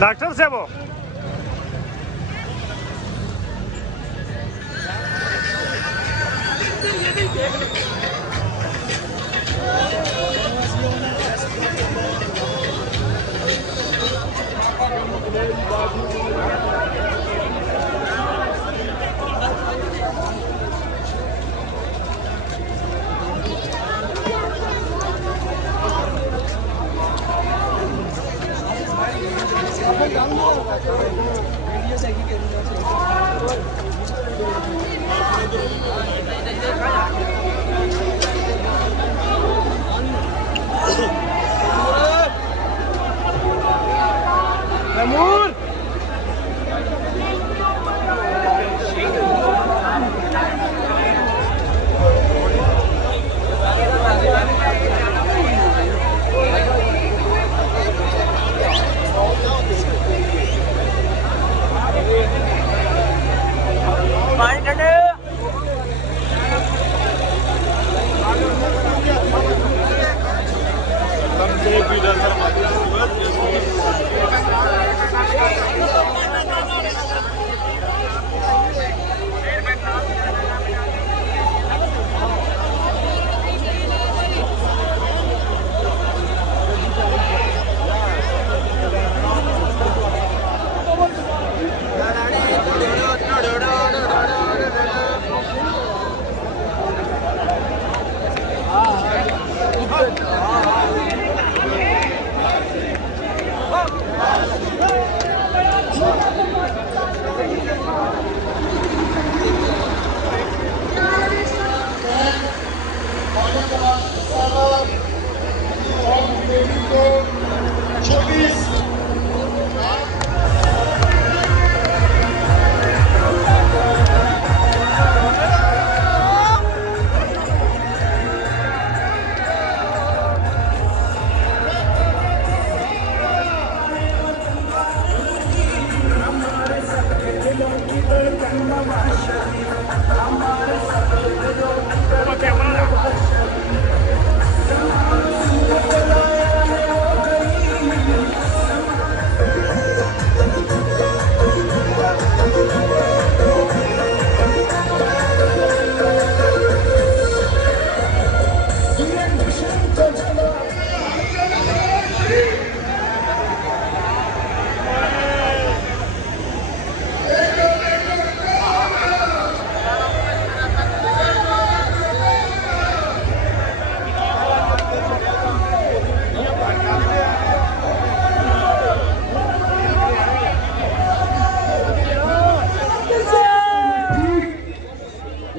Doctor साहब वो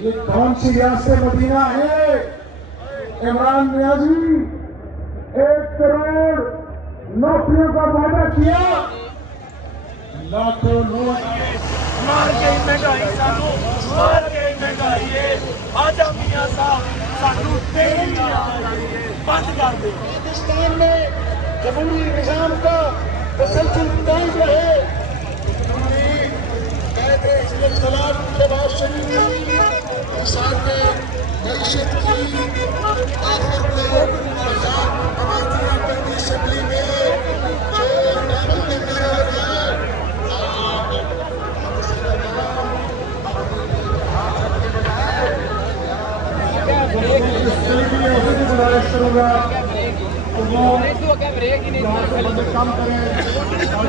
ये कौन सी रियासत मदीना है? इमरान नियाजी 1 करोड़ नौकरियों का वादा किया, लाखों लोग मार के महंगाई सानू मार के महंगाई आजा मियां साहब सानू तेल बंद कर दे। पाकिस्तान में जमहूरी निजाम का तसलसल कायम रहे। साथ में मईशत की आखिर में असेंबली में जो बंद करा गया गुजारिश करूँगा तो वो काम करें और